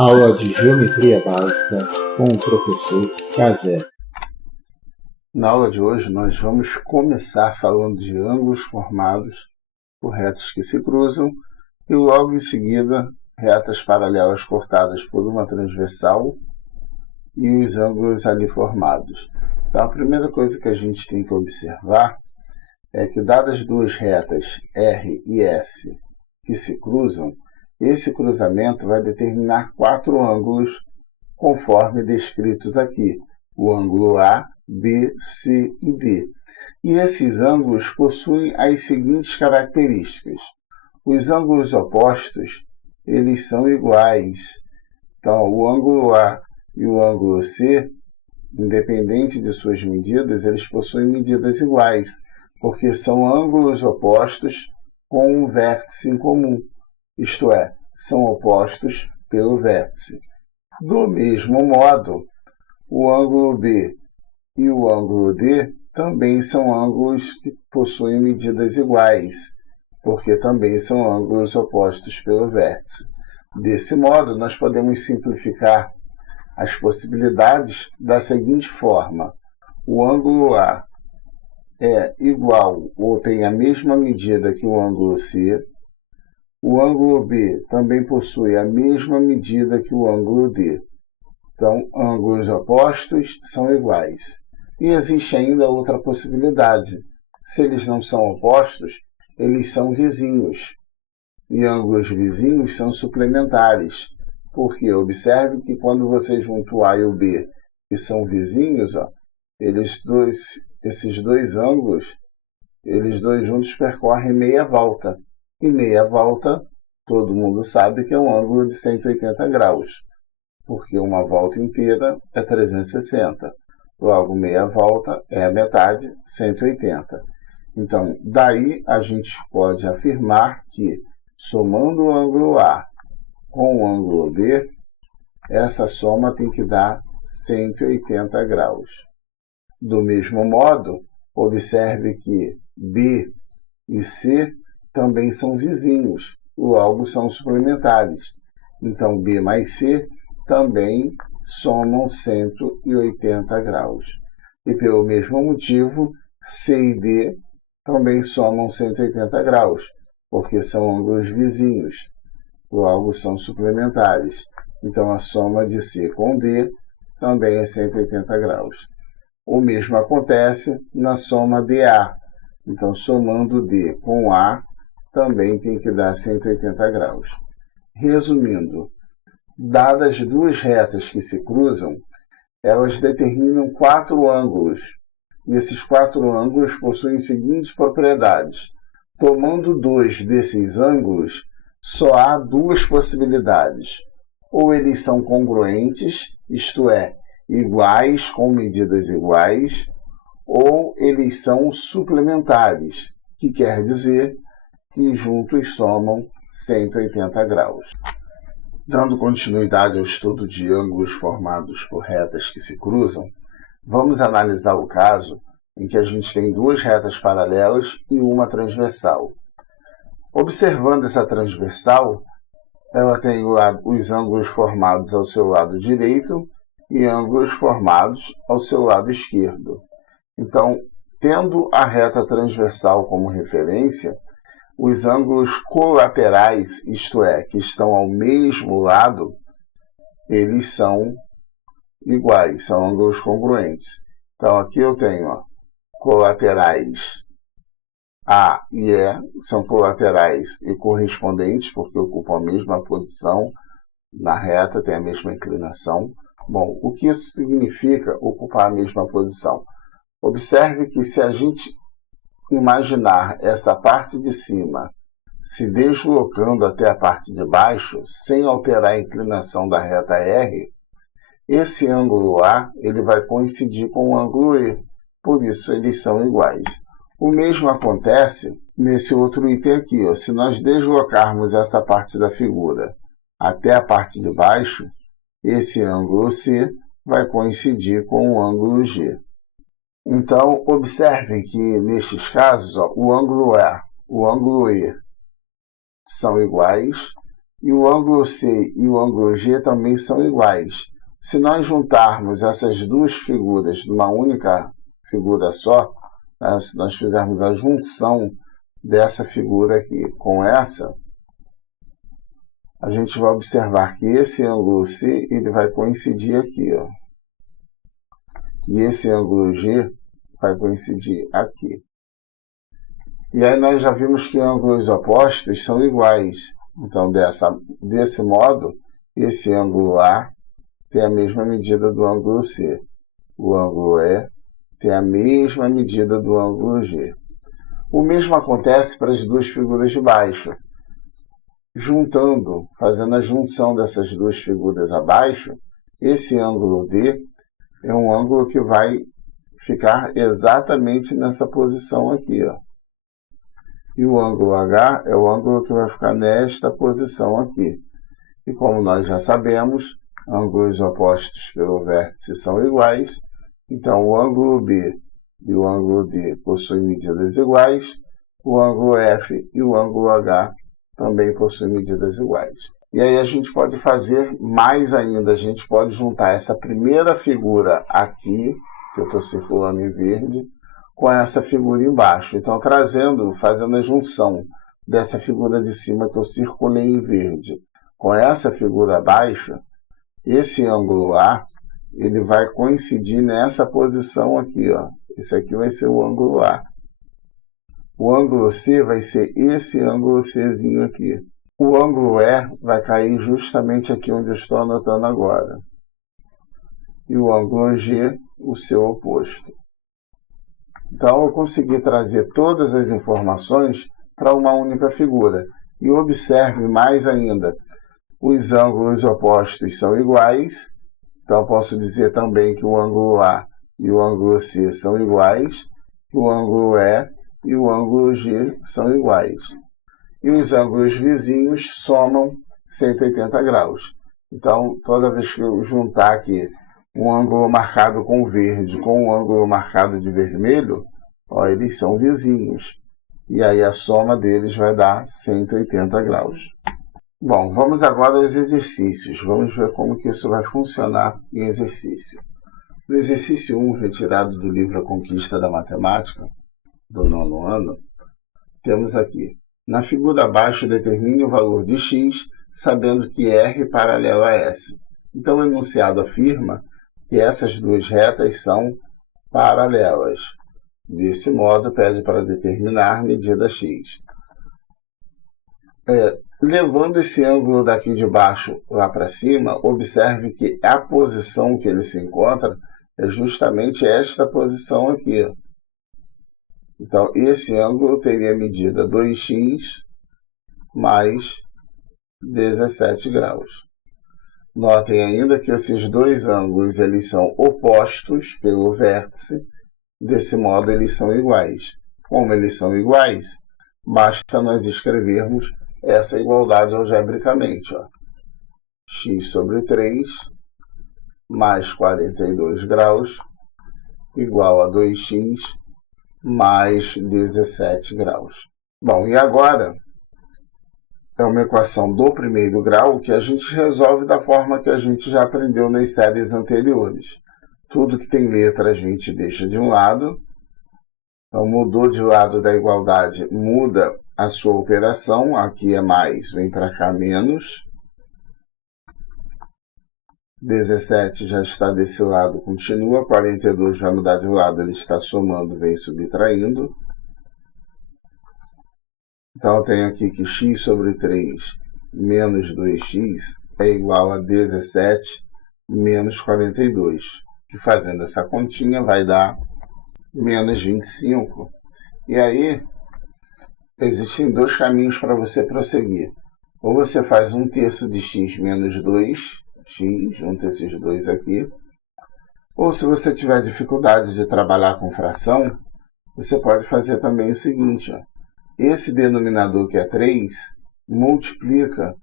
Aula de Geometria Básica com o professor Cazé. Na aula de hoje nós vamos começar falando de ângulos formados por retas que se cruzam e logo em seguida retas paralelas cortadas por uma transversal e os ângulos ali formados. Então a primeira coisa que a gente tem que observar é que dadas duas retas R e S que se cruzam, esse cruzamento vai determinar quatro ângulos conforme descritos aqui, o ângulo A, B, C e D. E esses ângulos possuem as seguintes características. Os ângulos opostos, eles são iguais. Então, o ângulo A e o ângulo C, independente de suas medidas, eles possuem medidas iguais, porque são ângulos opostos com um vértice em comum. Isto é, são opostos pelo vértice. Do mesmo modo, o ângulo B e o ângulo D também são ângulos que possuem medidas iguais, porque também são ângulos opostos pelo vértice. Desse modo, nós podemos simplificar as possibilidades da seguinte forma. O ângulo A é igual ou tem a mesma medida que o ângulo C. O ângulo B também possui a mesma medida que o ângulo D. Então, ângulos opostos são iguais. E existe ainda outra possibilidade. Se eles não são opostos, eles são vizinhos. E ângulos vizinhos são suplementares. Porque observe que quando você junta o A e o B, que são vizinhos, esses dois ângulos, eles dois juntos percorrem meia volta. E meia volta, todo mundo sabe que é um ângulo de 180 graus, porque uma volta inteira é 360. Logo, meia volta é a metade, 180. Então, daí a gente pode afirmar que, somando o ângulo A com o ângulo B, essa soma tem que dar 180 graus. Do mesmo modo, observe que B e C também são vizinhos, logo são suplementares. Então, B mais C também somam 180 graus. E pelo mesmo motivo, C e D também somam 180 graus, porque são ângulos vizinhos, logo são suplementares. Então, a soma de C com D também é 180 graus. O mesmo acontece na soma DA. Então, somando D com A, também tem que dar 180 graus. Resumindo, dadas duas retas que se cruzam, elas determinam quatro ângulos. E esses quatro ângulos possuem as seguintes propriedades. Tomando dois desses ângulos, só há duas possibilidades. Ou eles são congruentes, isto é, iguais com medidas iguais, ou eles são suplementares, que quer dizer que juntos somam 180 graus. Dando continuidade ao estudo de ângulos formados por retas que se cruzam, vamos analisar o caso em que a gente tem duas retas paralelas e uma transversal. Observando essa transversal, ela tem os ângulos formados ao seu lado direito e ângulos formados ao seu lado esquerdo. Então, tendo a reta transversal como referência, os ângulos colaterais, isto é, que estão ao mesmo lado, eles são iguais, são ângulos congruentes. Então, aqui eu tenho colaterais A e E, são colaterais e correspondentes, porque ocupam a mesma posição na reta, tem a mesma inclinação. Bom, o que isso significa, ocupar a mesma posição? Observe que se a gente imaginar essa parte de cima se deslocando até a parte de baixo, sem alterar a inclinação da reta R, esse ângulo A ele vai coincidir com o ângulo E, por isso eles são iguais. O mesmo acontece nesse outro item aqui. Se nós deslocarmos essa parte da figura até a parte de baixo, esse ângulo C vai coincidir com o ângulo G. Então, observem que, nestes casos, o ângulo A e o ângulo E são iguais, E o ângulo C e o ângulo G também são iguais. Se nós juntarmos essas duas figuras numa única figura só, né, se nós fizermos a junção dessa figura aqui com essa, a gente vai observar que esse ângulo C ele vai coincidir aqui, ó. E esse ângulo G vai coincidir aqui. E aí nós já vimos que ângulos opostos são iguais. Então, desse modo, esse ângulo A tem a mesma medida do ângulo C. O ângulo E tem a mesma medida do ângulo G. O mesmo acontece para as duas figuras de baixo. Juntando, fazendo a junção dessas duas figuras abaixo, esse ângulo D é um ângulo que vai ficar exatamente nessa posição aqui, ó. E o ângulo H é o ângulo que vai ficar nesta posição aqui. E como nós já sabemos, ângulos opostos pelo vértice são iguais, então o ângulo B e o ângulo D possuem medidas iguais, o ângulo F e o ângulo H também possuem medidas iguais. E aí a gente pode fazer mais ainda, a gente pode juntar essa primeira figura aqui, que eu estou circulando em verde, com essa figura embaixo. Então, fazendo a junção dessa figura de cima que eu circulei em verde com essa figura abaixo, esse ângulo A, ele vai coincidir nessa posição aqui, ó. Esse aqui vai ser o ângulo A. O ângulo C vai ser esse ângulo Czinho aqui. O ângulo E vai cair justamente aqui onde eu estou anotando agora. E o ângulo G, o seu oposto. Então, eu consegui trazer todas as informações para uma única figura. E observe mais ainda, os ângulos opostos são iguais. Então, posso dizer também que o ângulo A e o ângulo C são iguais, que o ângulo E e o ângulo G são iguais. E os ângulos vizinhos somam 180 graus. Então, toda vez que eu juntar aqui um ângulo marcado com verde com um ângulo marcado de vermelho, ó, eles são vizinhos. E aí a soma deles vai dar 180 graus. Bom, vamos agora aos exercícios. Vamos ver como que isso vai funcionar em exercício. No exercício 1, retirado do livro A Conquista da Matemática, do 9º ano, temos aqui: na figura abaixo, determine o valor de x, sabendo que R é paralelo a S. Então, o enunciado afirma que essas duas retas são paralelas. Desse modo, pede para determinar medida x. Levando esse ângulo daqui de baixo lá para cima, observe que a posição que ele se encontra é justamente esta posição aqui. Então, esse ângulo teria medida 2x mais 17 graus. Notem ainda que esses dois ângulos eles são opostos pelo vértice, desse modo eles são iguais. Como eles são iguais, basta nós escrevermos essa igualdade algebricamente. Ó. X sobre 3 mais 42 graus igual a 2x mais 17 graus. Bom, e agora é uma equação do primeiro grau que a gente resolve da forma que a gente já aprendeu nas séries anteriores. Tudo que tem letra a gente deixa de um lado. Então, mudou de lado da igualdade, muda a sua operação. Aqui é mais, vem para cá menos. 17 já está desse lado, continua. 42 vai mudar de lado, ele está somando, vem subtraindo. Então, eu tenho aqui que x sobre 3 menos 2x é igual a 17 menos 42. Que fazendo essa continha vai dar menos 25. E aí, existem dois caminhos para você prosseguir. Ou você faz 1/3 de x menos 2x, junta esses dois aqui. Ou se você tiver dificuldade de trabalhar com fração, você pode fazer também o seguinte, ó. Esse denominador que é 3, multiplica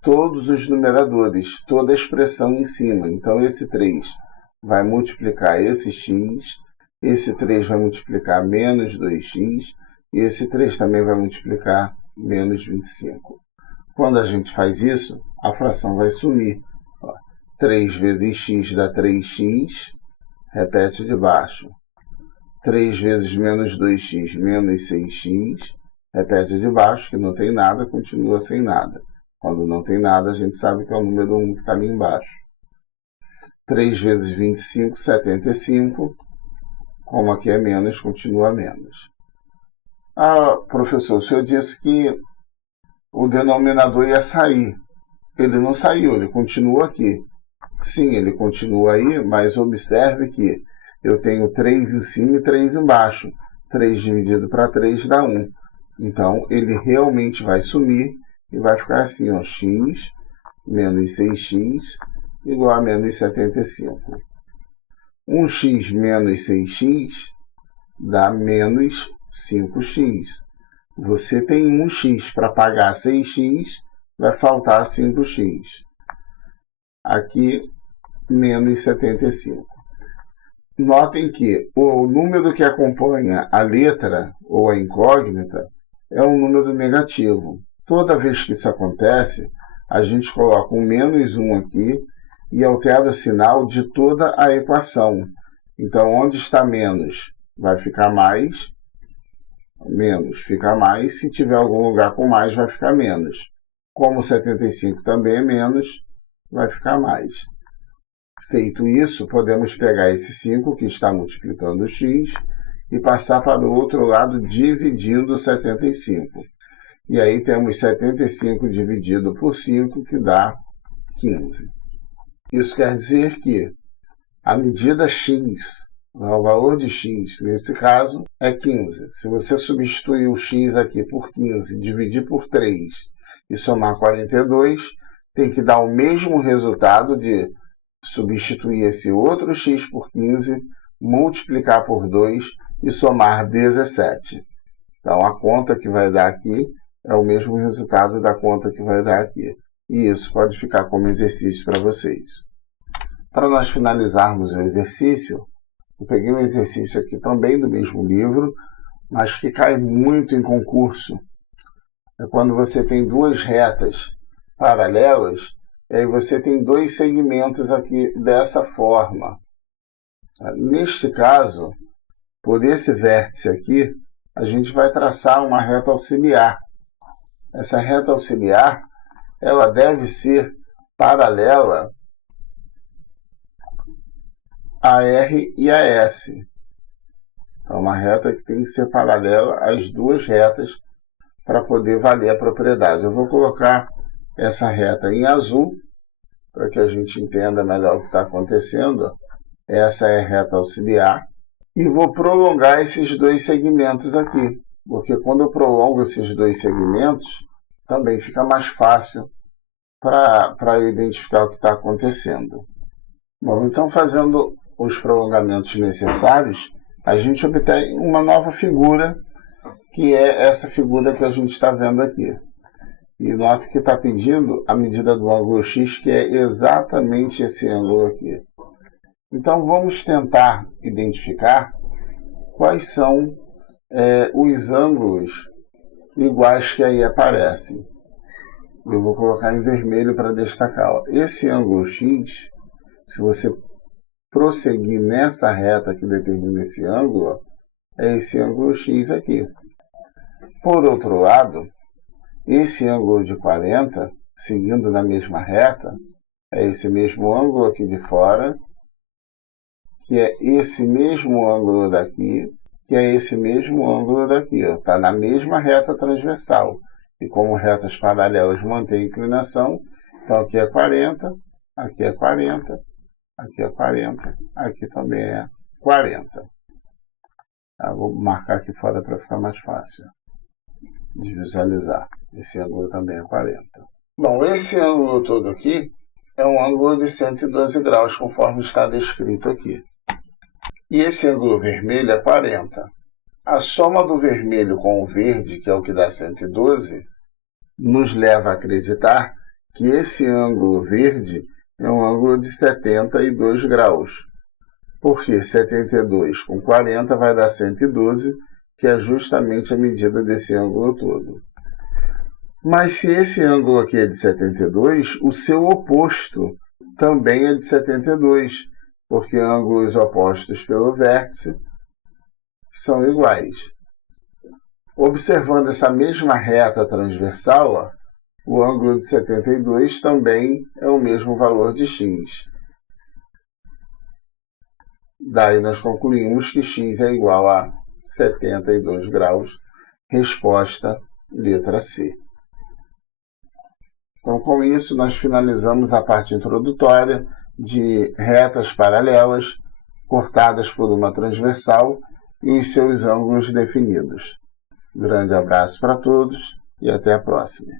todos os numeradores, toda a expressão em cima. Então, esse 3 vai multiplicar esse x, esse 3 vai multiplicar menos 2x, e esse 3 também vai multiplicar menos 25. Quando a gente faz isso, a fração vai sumir. 3 vezes x dá 3x, repete o de baixo. 3 vezes menos 2x, menos 6x, repete o de baixo, que não tem nada, continua sem nada. Quando não tem nada, a gente sabe que é o número 1 que está ali embaixo. 3 vezes 25, 75. Como aqui é menos, continua menos. Ah, professor, o senhor disse que o denominador ia sair. Ele não saiu, ele continua aqui. Sim, ele continua aí, mas observe que eu tenho 3 em cima e 3 embaixo. 3 dividido para 3 dá 1. Então, ele realmente vai sumir e vai ficar assim, ó, x menos 6x igual a menos 75. 1x menos 6x dá menos 5x. Você tem 1x para pagar 6x, vai faltar 5x. Aqui, menos 75. Notem que o número que acompanha a letra ou a incógnita é um número negativo. Toda vez que isso acontece, a gente coloca um menos 1 aqui e altera o sinal de toda a equação. Então, onde está menos, vai ficar mais. Menos fica mais. Se tiver algum lugar com mais, vai ficar menos. Como 75 também é menos, vai ficar mais. Feito isso, podemos pegar esse 5 que está multiplicando x e passar para o outro lado dividindo 75. E aí temos 75 dividido por 5, que dá 15. Isso quer dizer que a medida x, o valor de x, nesse caso, é 15. Se você substituir o x aqui por 15, dividir por 3 e somar 42, tem que dar o mesmo resultado de substituir esse outro x por 15, multiplicar por 2 e somar 17. Então, a conta que vai dar aqui é o mesmo resultado da conta que vai dar aqui. E isso pode ficar como exercício para vocês. Para nós finalizarmos o exercício, eu peguei um exercício aqui também do mesmo livro, mas que cai muito em concurso. É quando você tem duas retas paralelas, e aí você tem dois segmentos aqui dessa forma. Neste caso, por esse vértice aqui, a gente vai traçar uma reta auxiliar. Essa reta auxiliar, ela deve ser paralela a R e a S. Então, uma reta que tem que ser paralela às duas retas para poder valer a propriedade. Eu vou colocar essa reta em azul, para que a gente entenda melhor o que está acontecendo. Essa é a reta auxiliar. E vou prolongar esses dois segmentos aqui, porque quando eu prolongo esses dois segmentos, também fica mais fácil para eu identificar o que está acontecendo. Bom, então fazendo os prolongamentos necessários, a gente obtém uma nova figura, que é essa figura que a gente está vendo aqui. E note que está pedindo a medida do ângulo x, que é exatamente esse ângulo aqui. Então, vamos tentar identificar quais são os ângulos iguais que aí aparecem. Eu vou colocar em vermelho para destacar. Esse ângulo x, se você prosseguir nessa reta que determina esse ângulo, é esse ângulo x aqui. Por outro lado, esse ângulo de 40, seguindo na mesma reta, é esse mesmo ângulo aqui de fora, que é esse mesmo ângulo daqui, que é esse mesmo ângulo daqui. Está na mesma reta transversal. E como retas paralelas mantêm inclinação, então aqui é 40, aqui é 40, aqui é 40, aqui também é 40. Vou marcar aqui fora para ficar mais fácil de visualizar. Esse ângulo também é 40. Bom, esse ângulo todo aqui é um ângulo de 112 graus, conforme está descrito aqui. E esse ângulo vermelho é 40. A soma do vermelho com o verde, que é o que dá 112, nos leva a acreditar que esse ângulo verde é um ângulo de 72 graus. Porque 72 com 40 vai dar 112, que é justamente a medida desse ângulo todo. Mas se esse ângulo aqui é de 72, o seu oposto também é de 72, porque ângulos opostos pelo vértice são iguais. Observando essa mesma reta transversal, ó, o ângulo de 72 também é o mesmo valor de x. Daí nós concluímos que x é igual a 72 graus. Resposta, letra C. Então, com isso, nós finalizamos a parte introdutória de retas paralelas cortadas por uma transversal e os seus ângulos definidos. Grande abraço para todos e até a próxima.